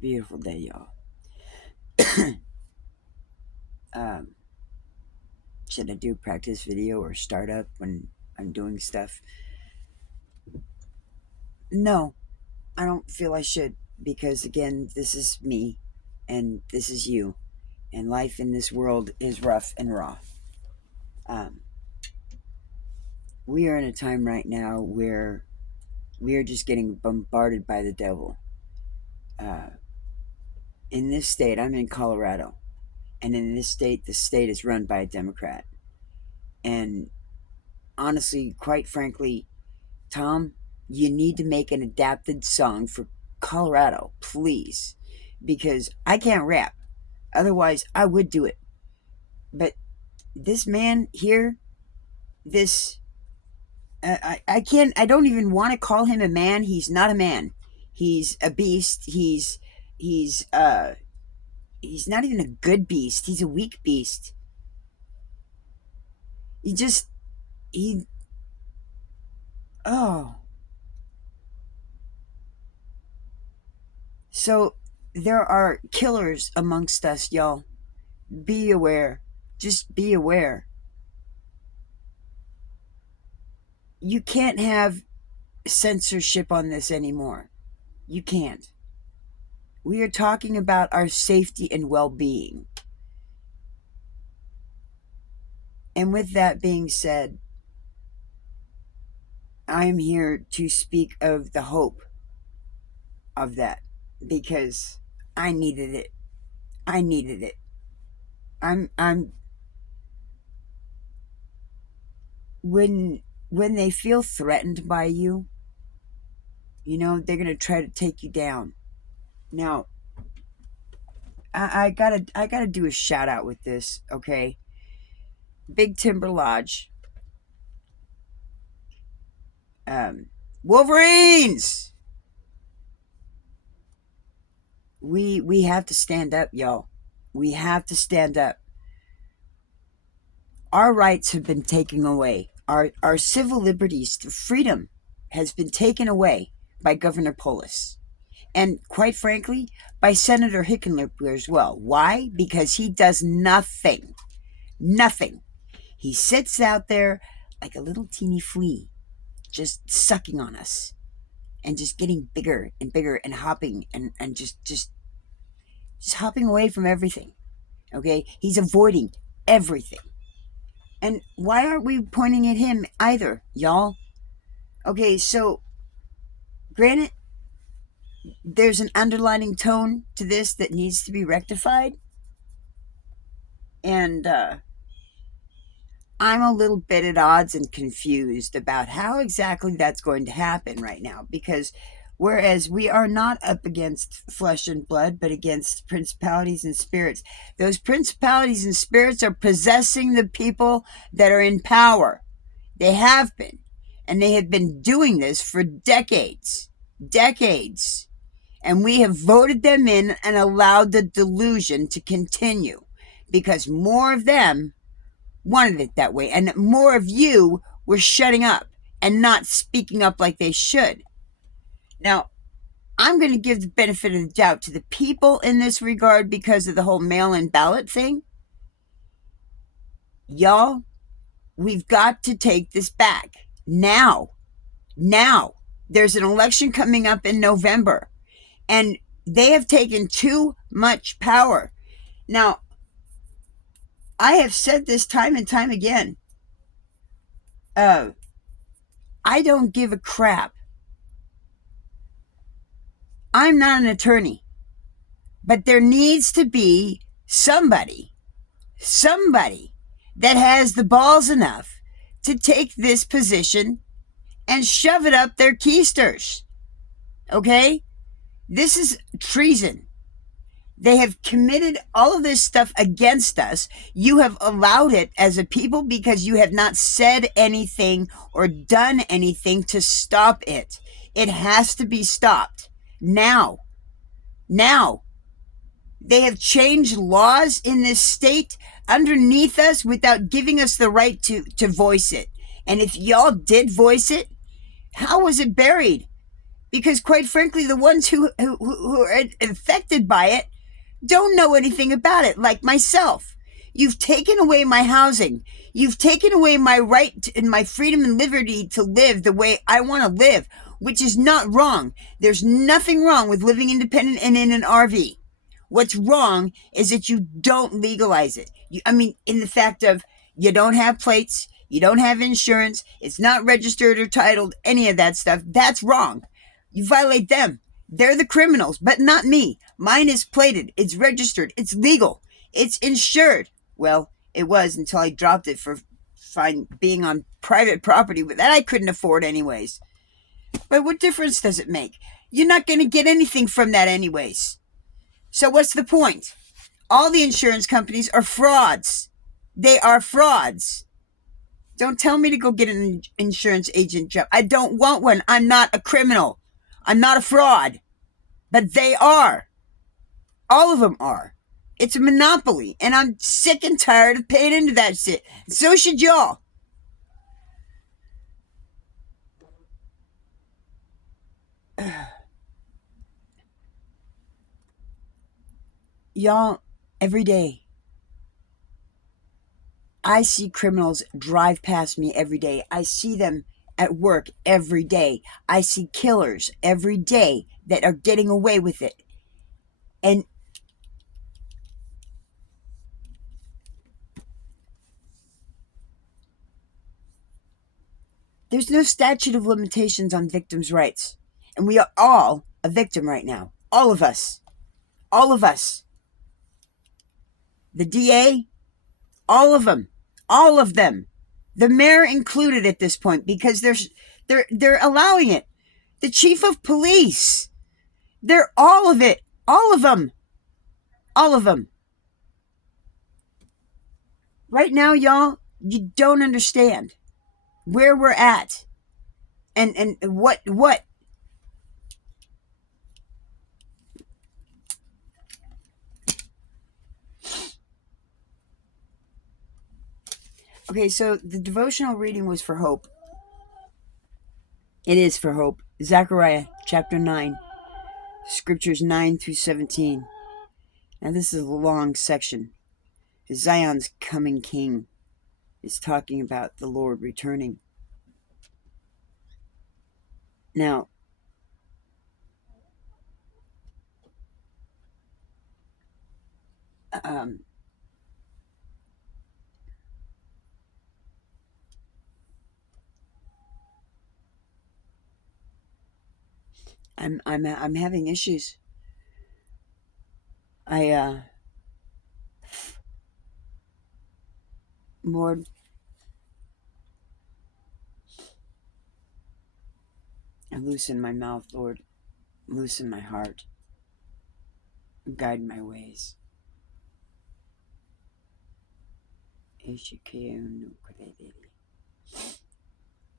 Beautiful day, y'all. um, should I do practice video or start up when I'm doing stuff? No, I don't feel I should because, again, this is me and this is you, and life in this world is rough and raw. Um, we are in a time right now where we are just getting bombarded by the devil. Uh, in this state, I'm in Colorado, and in this state, the state is run by a Democrat. And honestly, quite frankly, Tom, you need to make an adapted song for Colorado, please. Because I can't rap. Otherwise, I would do it. But this man here, this. I can't. I don't even want to call him a man. He's not a man. He's a beast. He's not even a good beast. He's a weak beast. He just. He. Oh. So there are killers amongst us, y'all. Be aware. Just be aware. You can't have censorship on this anymore. You can't. We are talking about our safety and well being. And with that being said, I am here to speak of the hope of that because I needed it. I needed it. I'm when they feel threatened by you, they're gonna try to take you down. Now, I gotta do a shout out with this, okay? Big Timber Lodge, Wolverines. We have to stand up, y'all. We have to stand up. Our rights have been taken away. Our civil liberties, freedom, has been taken away by Governor Polis. And quite frankly, by Senator Hickenlooper as well. Why? Because he does nothing. Nothing. He sits out there like a little teeny flea, just sucking on us and just getting bigger and bigger and hopping and just hopping away from everything. Okay? He's avoiding everything. And why aren't we pointing at him either, y'all? Okay, so granted, there's an underlining tone to this that needs to be rectified. And I'm a little bit at odds and confused about how exactly that's going to happen right now. Because whereas we are not up against flesh and blood, but against principalities and spirits, those principalities and spirits are possessing the people that are in power. They have been. And they have been doing this for decades. Decades. And we have voted them in and allowed the delusion to continue because more of them wanted it that way. And more of you were shutting up and not speaking up like they should. Now, I'm going to give the benefit of the doubt to the people in this regard because of the whole mail-in ballot thing. Y'all, we've got to take this back. Now. There's an election coming up in November. And they have taken too much power. Now, I have said this time and time again. I don't give a crap. I'm not an attorney. But there needs to be somebody that has the balls enough to take this position and shove it up their keisters. Okay? This is treason. They have committed all of this stuff against us. You have allowed it as a people because you have not said anything or done anything to stop it. It has to be stopped. Now. They have changed laws in this state underneath us without giving us the right to voice it. And if y'all did voice it, how was it buried? Because quite frankly, the ones who are affected by it don't know anything about it, like myself. You've taken away my housing. You've taken away my right and my freedom and liberty to live the way I want to live, which is not wrong. There's nothing wrong with living independent and in an RV. What's wrong is that you don't legalize it. In the fact of you don't have plates, you don't have insurance, it's not registered or titled, any of that stuff. That's wrong. You violate them. They're the criminals, but not me. Mine is plated, it's registered, it's legal, it's insured. Well, it was until I dropped it for being on private property, but that I couldn't afford anyways. But what difference does it make? You're not going to get anything from that anyways. So what's the point? All the insurance companies are frauds. They are frauds. Don't tell me to go get an insurance agent job. I don't want one. I'm not a criminal. I'm not a fraud. But they are. All of them are. It's a monopoly. And I'm sick and tired of paying into that shit. So should y'all. Y'all, every day, I see criminals drive past me every day. I see them at work every day. I see killers every day that are getting away with it. And there's no statute of limitations on victims' rights. And we are all a victim right now. All of us. All of us. The DA, all of them. All of them. The mayor included at this point because they're allowing it. The chief of police. They're all of it. All of them. All of them. Right now, y'all, you don't understand where we're at. And what Okay, so the devotional reading was for hope. It is for hope. Zechariah chapter 9, scriptures 9 through 17. Now, this is a long section. Zion's coming king is talking about the Lord returning. Now, I'm having issues. Lord, loosen my mouth, Lord. Loosen my heart. Guide my ways.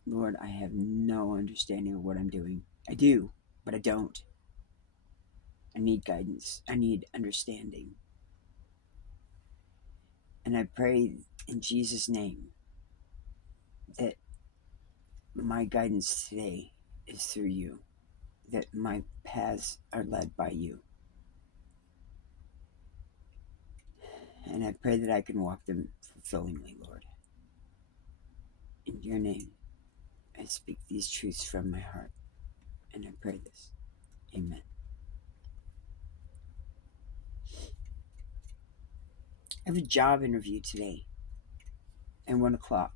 Lord, I have no understanding of what I'm doing. I do, but I don't. I need guidance. I need understanding. And I pray in Jesus' name that my guidance today is through you, that my paths are led by you. And I pray that I can walk them fulfillingly, Lord. In your name, I speak these truths from my heart, and I pray this. Amen. I have a job interview today at 1 o'clock.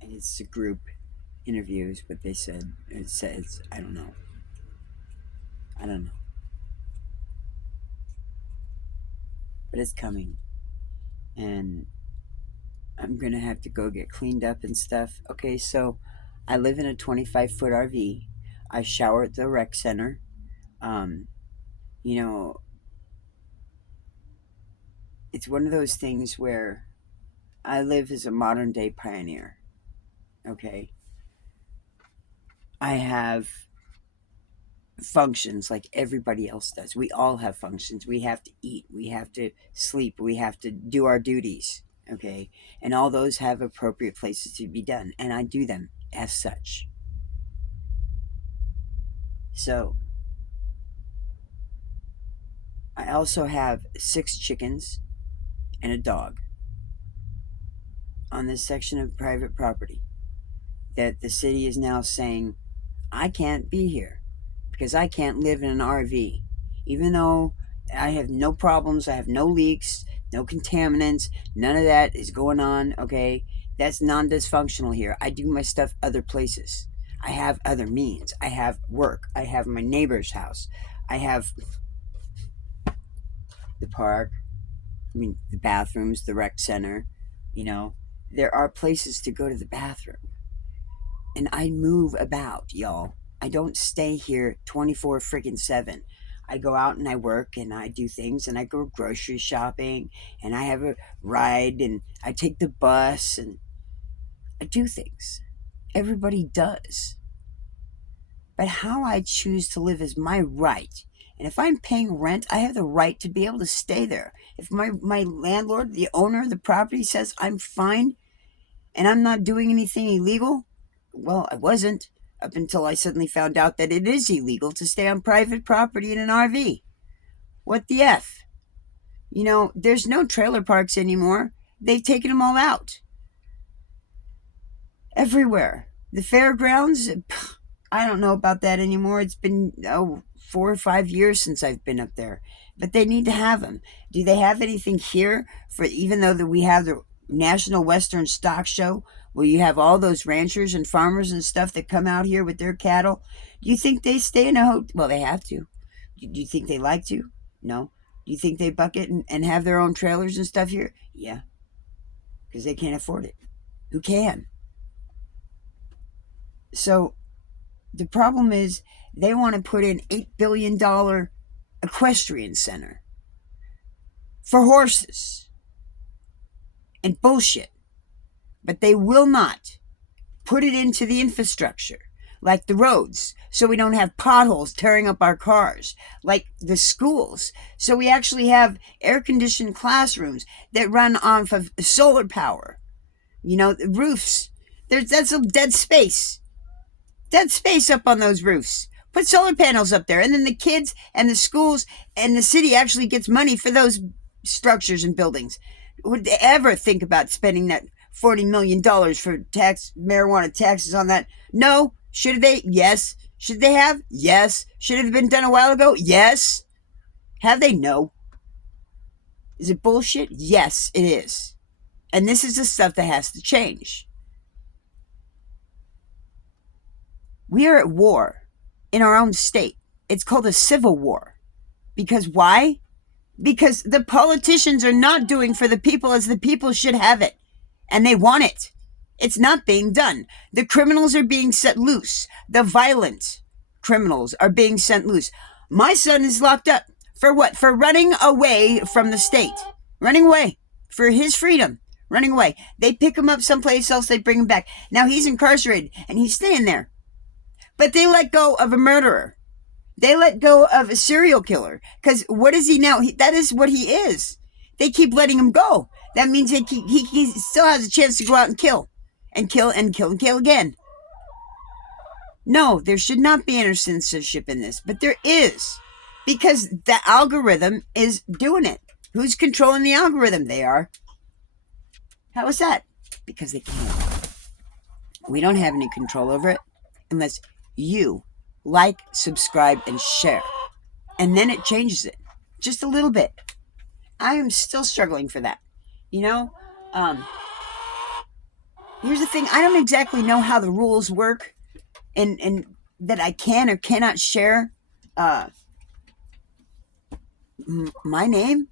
And it's a group interview is what they said. It says, I don't know. But it's coming. And I'm going to have to go get cleaned up and stuff. Okay, so I live in a 25-foot RV. I shower at the rec center. It's one of those things where I live as a modern day pioneer. Okay. I have functions like everybody else does. We all have functions. We have to eat. We have to sleep. We have to do our duties. Okay. And all those have appropriate places to be done. And I do them as such. So I also have 6 chickens and a dog on this section of private property that the city is now saying I can't be here because I can't live in an RV. Even though I have no problems, I have no leaks, no contaminants, none of that is going on, okay? That's non dysfunctional here. I do my stuff other places. I have other means. I have work. I have my neighbor's house. I have the park. I mean, the bathrooms, the rec center. You know, there are places to go to the bathroom. And I move about, y'all. I don't stay here 24 freaking 7. I go out and I work and I do things and I go grocery shopping and I have a ride and I take the bus and I do things. Everybody does. But how I choose to live is my right. And if I'm paying rent, I have the right to be able to stay there. If my landlord, the owner of the property says I'm fine and I'm not doing anything illegal, well, I wasn't up until I suddenly found out that it is illegal to stay on private property in an RV. What the F? You know, there's no trailer parks anymore. They've taken them all out. Everywhere. The fairgrounds, I don't know about that anymore. It's been 4 or 5 years since I've been up there. But they need to have them. Do they have anything here for, even though that we have the National Western Stock Show, where you have all those ranchers and farmers and stuff that come out here with their cattle? Do you think they stay in a hotel? Well, they have to. Do you think they like to? No. Do you think they bucket and have their own trailers and stuff here? Yeah. Because they can't afford it. Who can? So the problem is they want to put in $8 billion equestrian center for horses and bullshit. But they will not put it into the infrastructure, like the roads, so we don't have potholes tearing up our cars, like the schools, so we actually have air-conditioned classrooms that run off of solar power. You know, the roofs, that's a dead space up on those roofs. Put solar panels up there, and then the kids and the schools and the city actually gets money for those structures and buildings. Would they ever think about spending that $40 million for marijuana taxes on that? No. Should they? Yes. Should they have? Yes. Should it have been done a while ago? Yes. Have they? No. Is it bullshit? Yes, it is. And this is the stuff that has to change. We are at war in our own state. It's called a civil war. Because why? Because the politicians are not doing for the people as the people should have it. And they want it. It's not being done. The criminals are being set loose. The violent criminals are being sent loose. My son is locked up. For what? For running away from the state. Running away. For his freedom. Running away. They pick him up someplace else. They bring him back. Now he's incarcerated. And he's staying there. But they let go of a murderer. They let go of a serial killer. Because what is he now? That is what he is. They keep letting him go. That means he still has a chance to go out and kill. And kill and kill and kill again. No, there should not be intercensorship in this. But there is. Because the algorithm is doing it. Who's controlling the algorithm? They are. How is that? Because they can't. We don't have any control over it. Unless you like, subscribe, and share. And then it changes it. Just a little bit. I am still struggling for that. You know? Here's the thing. I don't exactly know how the rules work. And that I can or cannot share my name,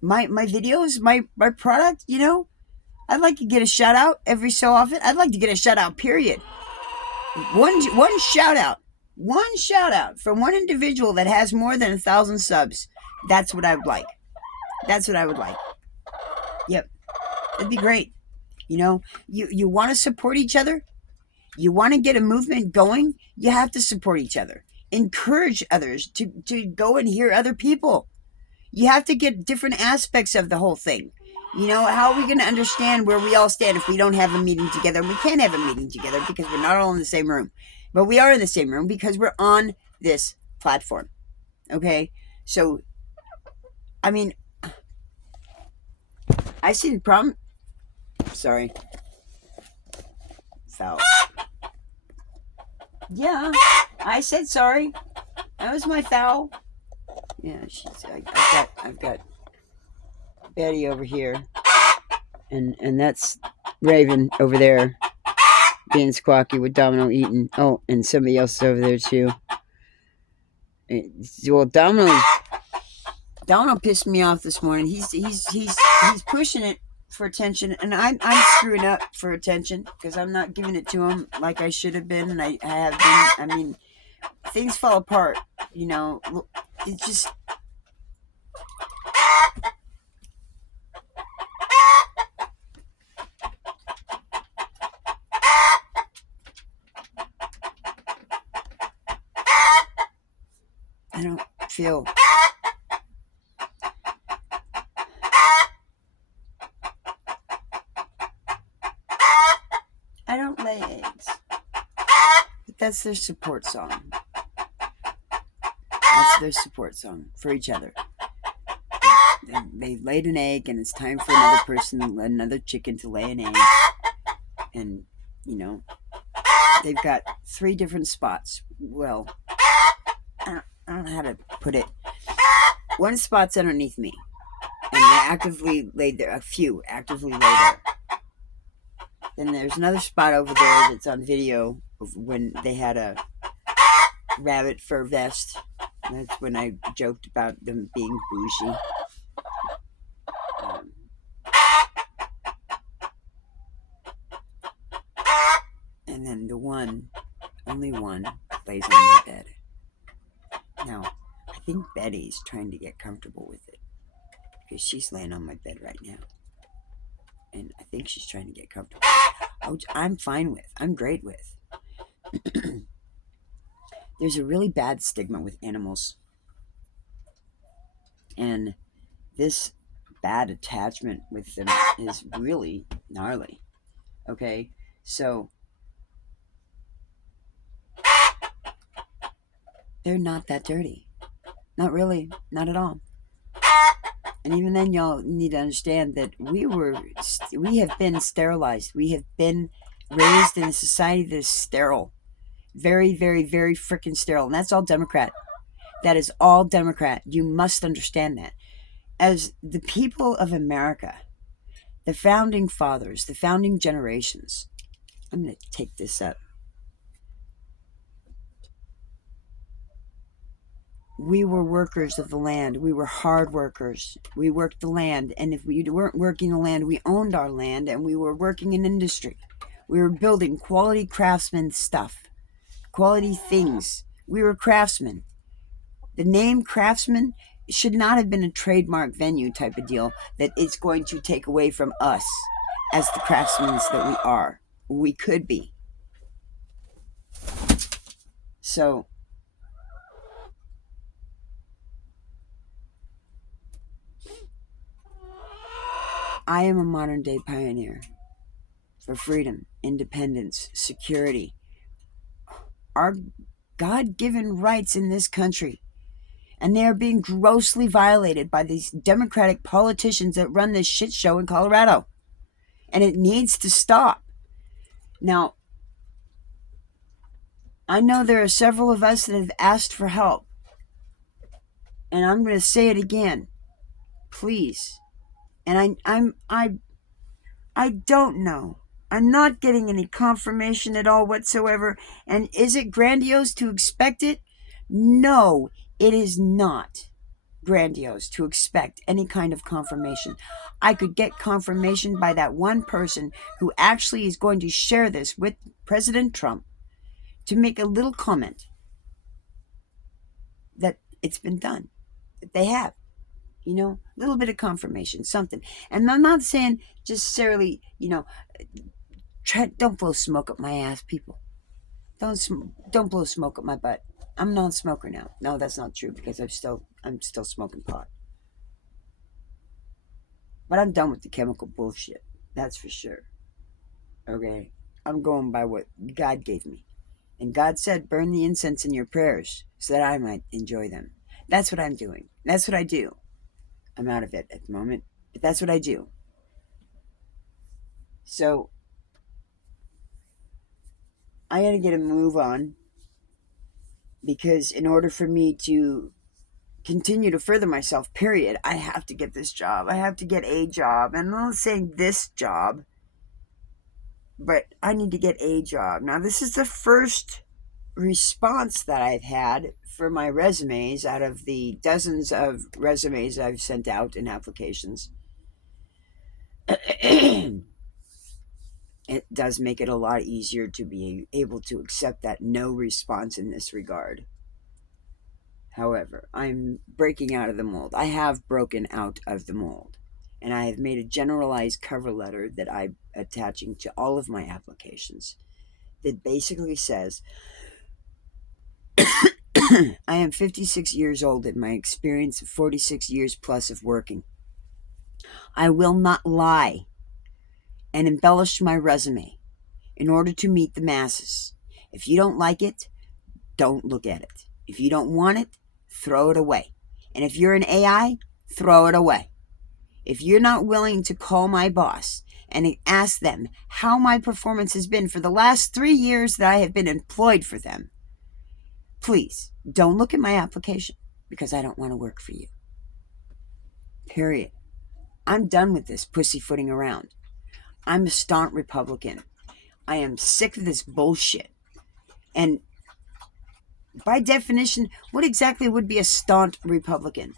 my videos, my product, you know? I'd like to get a shout out every so often. I'd like to get a shout out, period. One shout out. One shout out from one individual that has more than 1,000 subs. That's what I would like. That's what I would like. Yep. It'd be great. You know, you want to support each other? You want to get a movement going? You have to support each other. Encourage others to go and hear other people. You have to get different aspects of the whole thing. You know, how are we going to understand where we all stand if we don't have a meeting together? We can't have a meeting together because we're not all in the same room. But we are in the same room because we're on this platform. Okay? So, I mean, I see the problem. Sorry. Foul. Yeah, I said sorry. That was my foul. Yeah, I've got Betty over here, and that's Raven over there being squawky with Domino eating. Oh, and somebody else is over there too. Well, Domino pissed me off this morning. He's pushing it for attention, and I'm screwing up for attention because I'm not giving it to him like I should have been, and I have been. I mean, things fall apart. You know, it just. I don't feel. I don't lay eggs. But that's their support song. That's their support song for each other. They laid an egg, and it's time for another person, another chicken to lay an egg. And, you know, they've got 3 different spots. Well, I don't know how to put it. One spot's underneath me, and they actively laid there. A few actively lay there. Then there's another spot over there that's on video of when they had a rabbit fur vest. That's when I joked about them being bougie. And then the only one, lays on my bed. Now, I think Betty's trying to get comfortable with it because she's laying on my bed right now. And I think she's trying to get comfortable, which I'm fine with. I'm great with. There's a really bad stigma with animals. And this bad attachment with them is really gnarly. Okay? So, they're not that dirty. Not really. Not at all. And even then, y'all need to understand that we have been sterilized. We have been raised in a society that is sterile. Very, very, very freaking sterile. And that's all Democrat. That is all Democrat. You must understand that. As the people of America, the founding fathers, the founding generations, I'm going to take this up. We were workers of the land. We were hard workers. We worked the land. And if we weren't working the land, we owned our land, and we were working in industry. We were building quality craftsman stuff, quality things. We were craftsmen. The name craftsman should not have been a trademark venue type of deal that it's going to take away from us as the craftsmen that we are. We could be. So, I am a modern day pioneer for freedom, independence, security, our God-given rights in this country. And they are being grossly violated by these Democratic politicians that run this shit show in Colorado. And it needs to stop. Now, I know there are several of us that have asked for help. And I'm going to say it again. Please. And I don't know. I'm not getting any confirmation at all whatsoever. And is it grandiose to expect it? No, it is not grandiose to expect any kind of confirmation. I could get confirmation by that one person who actually is going to share this with President Trump to make a little comment that it's been done, that they have. You know, a little bit of confirmation, something. And I'm not saying just necessarily, you know, don't blow smoke up my ass, people. Don't blow smoke up my butt. I'm a non-smoker now. No, that's not true because I'm still smoking pot. But I'm done with the chemical bullshit. That's for sure. Okay? I'm going by what God gave me. And God said, burn the incense in your prayers so that I might enjoy them. That's what I'm doing. That's what I do. I'm out of it at the moment, but that's what I do. So I got to get a move on, because in order for me to continue to further myself, period, I have to get this job. I have to get a job. And I'm not saying this job, but I need to get a job. Now, this is the first response that I've had for my resumes out of the dozens of resumes I've sent out in applications. It does make it a lot easier to be able to accept that no response in this regard. However, I'm breaking out of the mold. I have broken out of the mold. And I have made a generalized cover letter that I'm attaching to all of my applications that basically says, I am 56 years old in my experience of 46 years plus of working. I will not lie and embellish my resume in order to meet the masses. If you don't like it, don't look at it. If you don't want it, throw it away. And if you're an AI, throw it away. If you're not willing to call my boss and ask them how my performance has been for the last 3 years that I have been employed for them, please don't look at my application, because I don't want to work for you. Period. I'm done with this pussyfooting around. I'm a staunch Republican. I am sick of this bullshit. And by definition, what exactly would be a staunch Republican?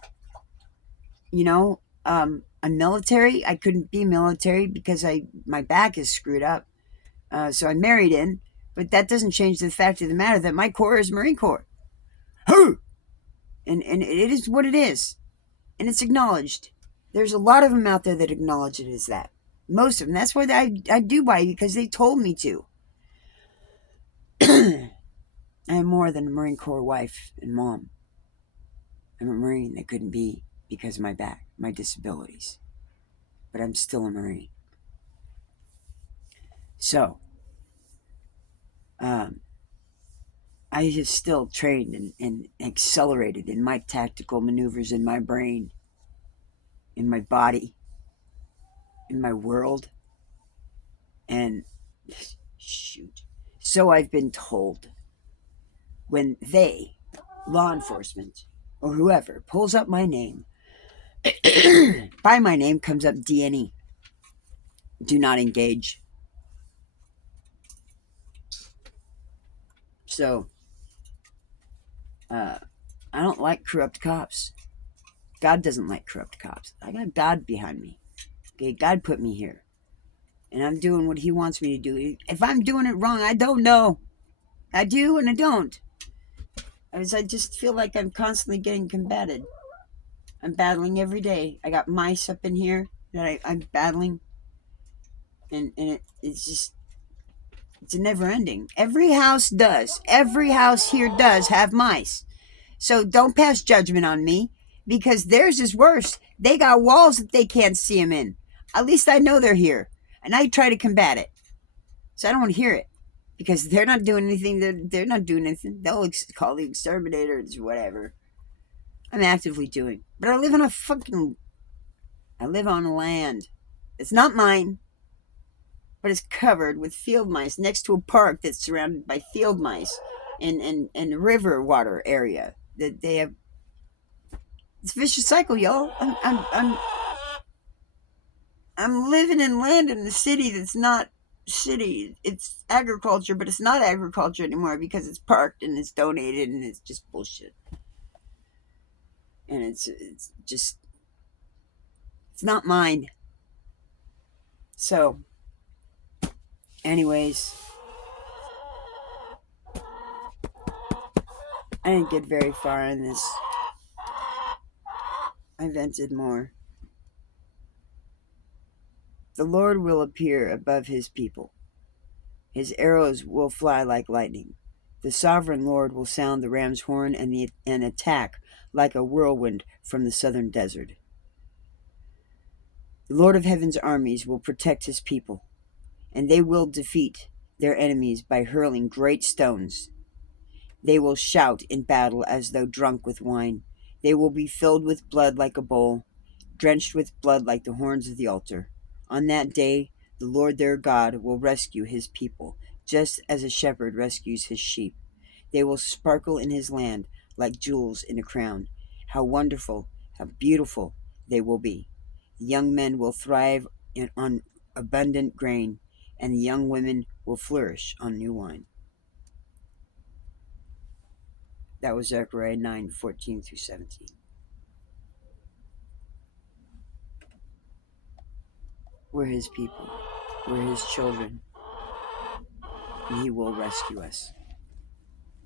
You know, I'm military. I couldn't be military because my back is screwed up. So I married in, but that doesn't change the fact of the matter that my Corps is Marine Corps. And it is what it is. And it's acknowledged. There's a lot of them out there that acknowledge it as that. Most of them. That's why I do buy it, because they told me to. I am more than a Marine Corps wife and mom. I'm a Marine that couldn't be because of my back, my disabilities. But I'm still a Marine. So, I have still trained and accelerated in my tactical maneuvers in my brain, in my body, in my world. And shoot. So I've been told. When they, law enforcement, or whoever, pulls up my name, by my name comes up DNE. Do not engage. So, I don't like corrupt cops. God doesn't like corrupt cops. I got God behind me. Okay, God put me here. And I'm doing what he wants me to do. If I'm doing it wrong, I don't know. I do and I don't. As I just feel like I'm constantly getting combated. I'm battling every day. I got mice up in here that I'm battling. And it's just, it's a never ending. Every house does. Every house here does have mice. So don't pass judgment on me, because theirs is worse. They got walls that they can't see them in. At least I know they're here. And I try to combat it. So I don't want to hear it, because they're not doing anything. They're not doing anything. They'll call the exterminators, whatever. I'm actively doing. But I live on a land. It's not mine, but it's covered with field mice next to a park that's surrounded by field mice and river water area that they have. It's a vicious cycle, y'all. I'm living in land in a city that's not city. It's agriculture, but it's not agriculture anymore because it's parked and it's donated and it's just bullshit. And it's just, it's not mine. So, anyways, I didn't get very far in this. I vented more. The Lord will appear above his people. His arrows will fly like lightning. The sovereign Lord will sound the ram's horn and attack like a whirlwind from the southern desert. The Lord of heaven's armies will protect his people, and they will defeat their enemies by hurling great stones They will shout in battle as though drunk with wine. They will be filled with blood like a bowl, drenched with blood like the horns of the altar. On that day, the Lord their God will rescue his people, just as a shepherd rescues his sheep. They will sparkle in his land like jewels in a crown. How wonderful, how beautiful they will be. The young men will thrive on abundant grain, and the young women will flourish on new wine. That was Zechariah 9:14 through 17. We're his people. We're his children. And he will rescue us.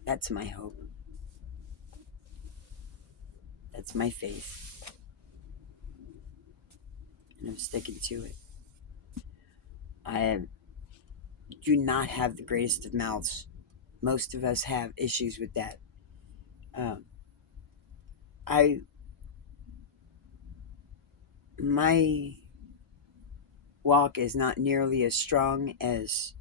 That's my hope. That's my faith. And I'm sticking to it. I do not have the greatest of mouths. Most of us have issues with that. My walk is not nearly as strong as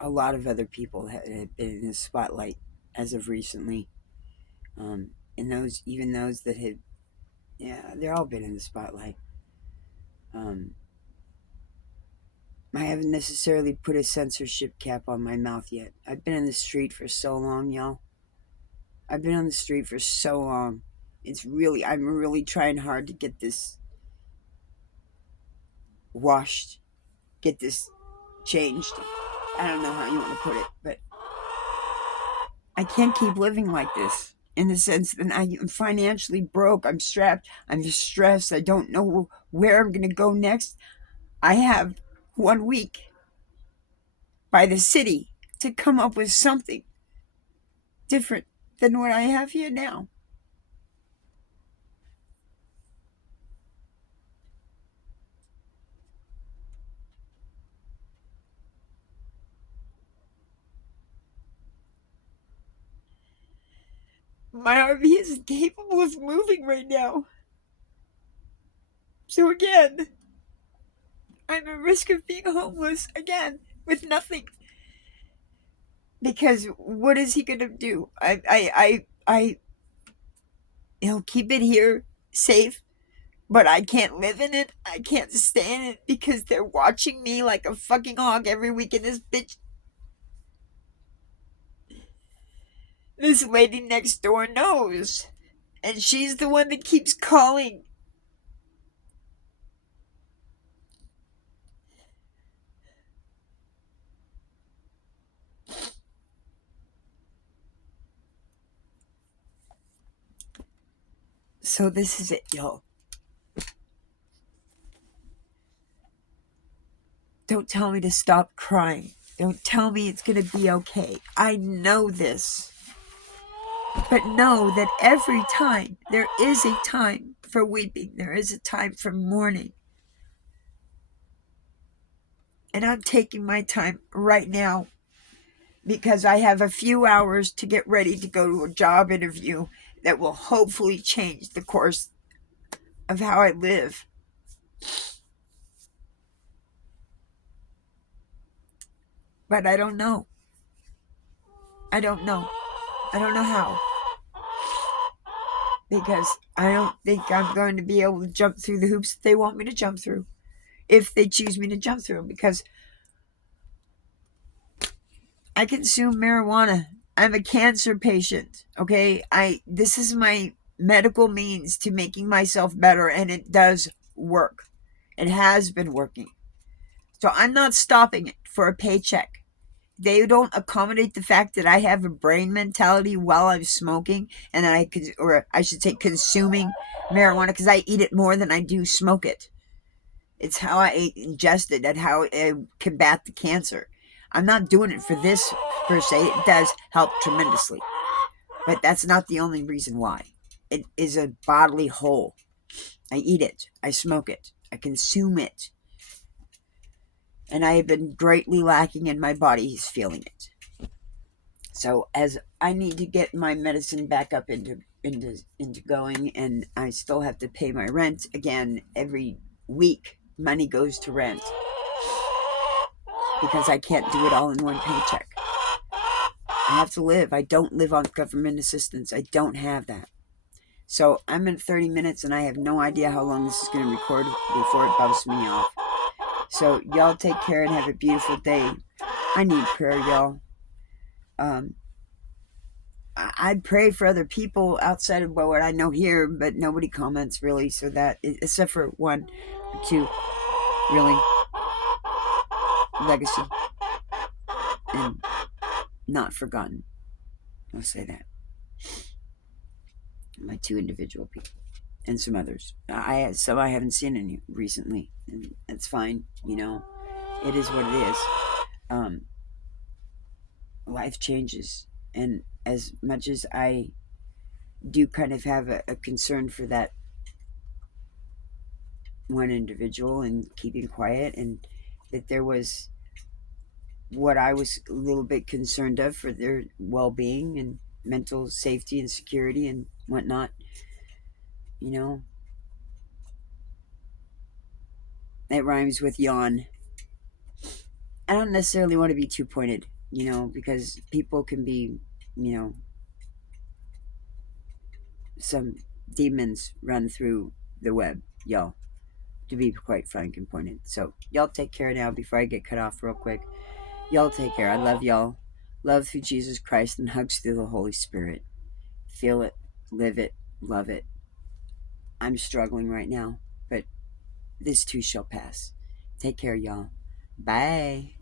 a lot of other people have been in the spotlight as of recently. And even those that had, yeah, they're all been in the spotlight. I haven't necessarily put a censorship cap on my mouth yet. I've been in the street for so long, y'all. I've been on the street for so long. I'm really trying hard to get this washed, get this changed. I don't know how you want to put it, but I can't keep living like this, in the sense that I'm financially broke. I'm strapped. I'm stressed. I don't know where I'm going to go next. I have 1 week by the city to come up with something different than what I have here now. My RV isn't capable of moving right now. So again, I'm at risk of being homeless again with nothing. Because what is he gonna do? He'll keep it here safe, but I can't live in it. I can't stay in it because they're watching me like a fucking hog every week. And this lady next door knows, and she's the one that keeps calling. So this is it, y'all. Don't tell me to stop crying. Don't tell me it's going to be okay. I know this. But know that every time, there is a time for weeping. There is a time for mourning. And I'm taking my time right now because I have a few hours to get ready to go to a job interview that will hopefully change the course of how I live. But I don't know. I don't know. I don't know how. Because I don't think I'm going to be able to jump through the hoops that they want me to jump through. If they choose me to jump through them. Because I consume marijuana. I'm a cancer patient. Okay? This is my medical means to making myself better. And it does work. It has been working. So I'm not stopping it for a paycheck. They don't accommodate the fact that I have a brain mentality while I'm smoking, and I should say consuming marijuana, because I eat it more than I do smoke it. It's how I ingest it and how I combat the cancer. I'm not doing it for this per se. It does help tremendously, but that's not the only reason why. It is a bodily whole. I eat it. I smoke it. I consume it. And I have been greatly lacking, and my body is feeling it. So as I need to get my medicine back up into going, and I still have to pay my rent again every week. Money goes to rent because I can't do it all in one paycheck. I have to live. I don't live on government assistance. I don't have that. So I'm at 30 minutes and I have no idea how long this is going to record before it bumps me off. So y'all take care and have a beautiful day. I need prayer, y'all. I'd pray for other people outside of what I know here, but nobody comments really. So that, except for one or two, really, legacy and not forgotten. I'll say that. My two individual people and some others. I haven't seen any recently, and that's fine. You know, it is what it is. Life changes, and as much as I do kind of have a concern for that one individual and keeping quiet, and that there was what I was a little bit concerned of for their well-being and mental safety and security and whatnot, you know, it rhymes with yawn. I don't necessarily want to be too pointed, you know, because people can be, you know, some demons run through the web, y'all, to be quite frank and pointed. So y'all take care now before I get cut off real quick. Y'all take care. I love y'all. Love through Jesus Christ and hugs through the Holy Spirit. Feel it, live it, love it. I'm struggling right now, but this too shall pass. Take care, y'all. Bye.